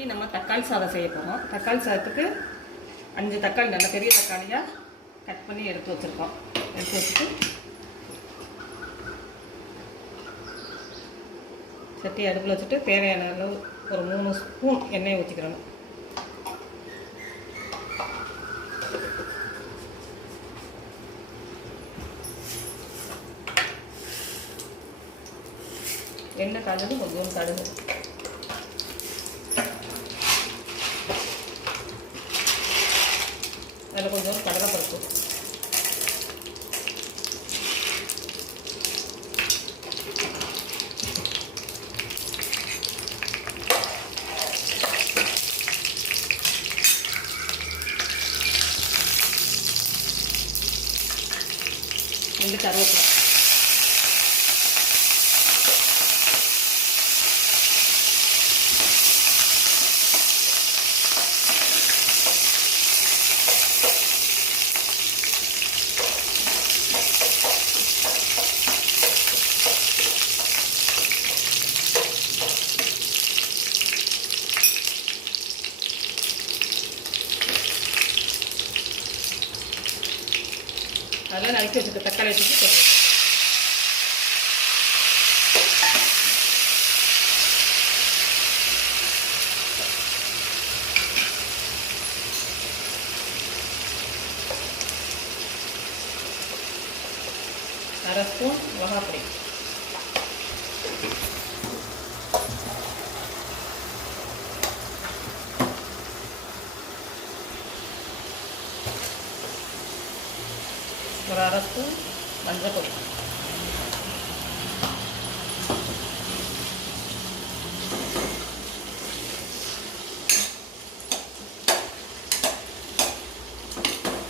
இன்றைக்கி நம்ம தக்காளி சாதம் செய்ய போகிறோம். தக்காளி சாதத்துக்கு 5 தக்காளி நல்ல பெரிய தக்காளியாக கட் பண்ணி எடுத்து வச்சுருக்கோம். எடுத்து வச்சுட்டு சட்டி அடுப்பில் வச்சுட்டு தேவையான அளவு ஒரு 3 ஸ்பூன் எண்ணெயை ஊற்றிக்கிறணும். எண்ணெய் காய்ஞ்சது கொஞ்சம் கடுகு, அதில் கொஞ்சம் கடலைப்பருப்பு, கருவேப்பிலை, அதெல்லாம் நறுக்கி வச்சுட்டு தக்காளி வச்சுட்டு போட்டு அரை ஸ்பூன் மிளகாப்பொடி, ஒரு அரை ஸ்பூன் மஞ்சள் பொடி,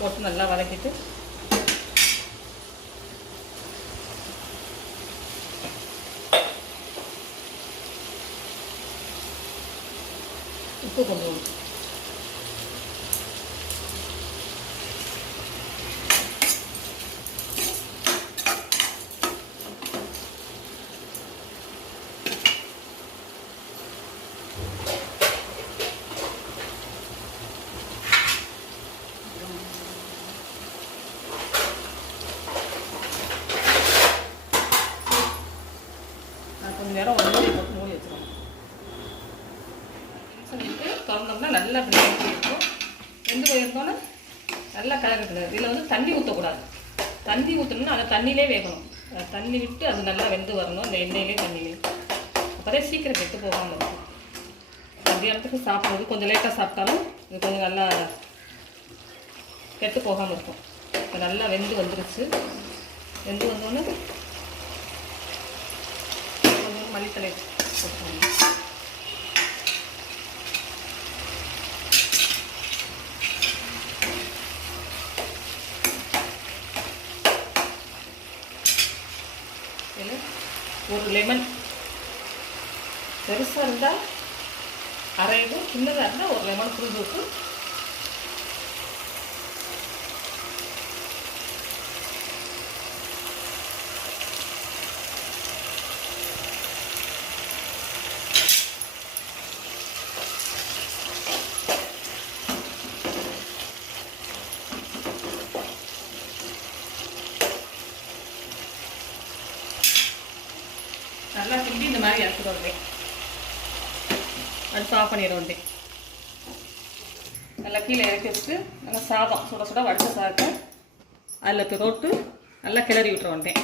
போட்டு நல்லா வதக்கிட்டு உப்பு கொஞ்சம் கொஞ்சம் நேரம் மூடி போட்டு மூடி வச்சுருவோம். சொல்லிட்டு திறந்தோம்னா நல்லா வெந்து இருக்கும். வெந்து போயிருந்தோன்னா நல்லா கலர். இதில் தண்ணி ஊற்றக்கூடாது. தண்ணி ஊற்றணும்னா அதை தண்ணியிலே வேகணும். தண்ணி விட்டு அது நல்லா வெந்து வரணும். அந்த எண்ணெயிலே தண்ணியிலே அப்போதே சீக்கிரம் கெட்டு போகாமல் இருக்கும். மத்தியானத்துக்கு சாப்பிடுறது கொஞ்சம் லேட்டாக சாப்பிட்டாலும் இது கொஞ்சம் நல்லா கெட்டு போகாமல் இருக்கும். இப்போ நல்லா வெந்து வந்துருச்சு. வெந்து வந்தோன்னே மல்லித்தலை போட்டுக்கோங்க. இதில் ஒரு லெமன், பெருசாக இருந்தால் அரை இது, சின்னதாக இருந்தால் ஒரு லெமன் புரிஞ்சு விட்டு நல்லா கிண்டி இந்த மாதிரி இறக்கிட்டு வந்தேன். அடுத்து ஆஃப் பண்ணிட வந்தேன். நல்லா கீழே இறக்கி வச்சுட்டு நல்லா சாதம் சுட சுட வடித்த சாதத்தை அதில் போட்டு நல்லா கிளறி விட்டுற வந்தேன்.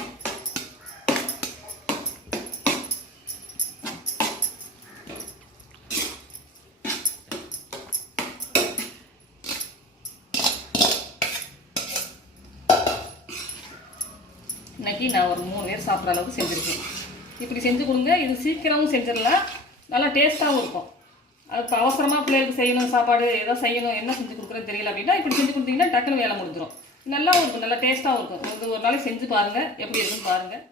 இன்னைக்கு நான் ஒரு 3 பேர் சாப்பிட்ற அளவுக்கு செஞ்சுருக்கேன். இப்படி செஞ்சு கொடுங்க. இது சீக்கிரமும் செஞ்சிடலாம், நல்லா டேஸ்ட்டாகவும் இருக்கும். அது இப்போ அவசரமாக பிள்ளைகளுக்கு செய்யணும், சாப்பாடு ஏதோ செய்யணும், என்ன செஞ்சு கொடுக்குறதுன்னு தெரியல அப்படின்னா இப்படி செஞ்சு கொடுத்தீங்கன்னா டக்குன்னு வேலை முடிஞ்சிடும். நல்லாவும் இருக்கும், நல்லா டேஸ்ட்டாகவும் இருக்கும். ஒரு நாளைக்கு செஞ்சு பாருங்கள், எப்படி இருக்குன்னு பாருங்கள்.